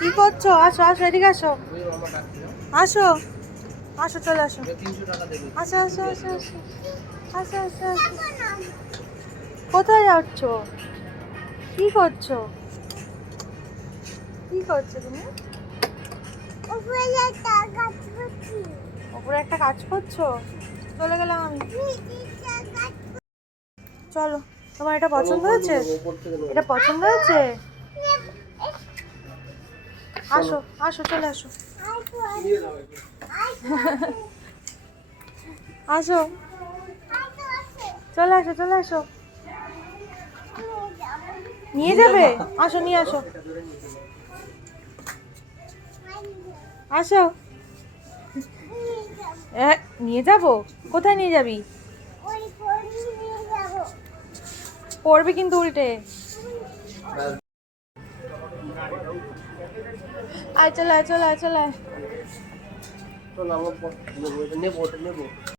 কি করছো? আসো আসো, এদিকে আসো, আসো আসো, চলে আসো, আসো আসো আসো আসো আসো আসো আসো। কোথায় যাচ্ছ? কি করছো? কি করছো তুমি? ওপরে একটা কাজ করছো? চলে গেলাম আমি। চলো, তোমার এটা পছন্দ হয়েছে? এটা পছন্দ হয়েছে? আসো আসো, চলে আসো, আসো, চলে আসো, চলে আসো। নিয়ে যাবে? আসো, নিয়ে আসো, আসো। নিয়ে যাবো? কোথায় নিয়ে যাবি? পড়বি কিন্তু উল্টে। আয়, চলে আয়, চলে আয়, চলে আয়।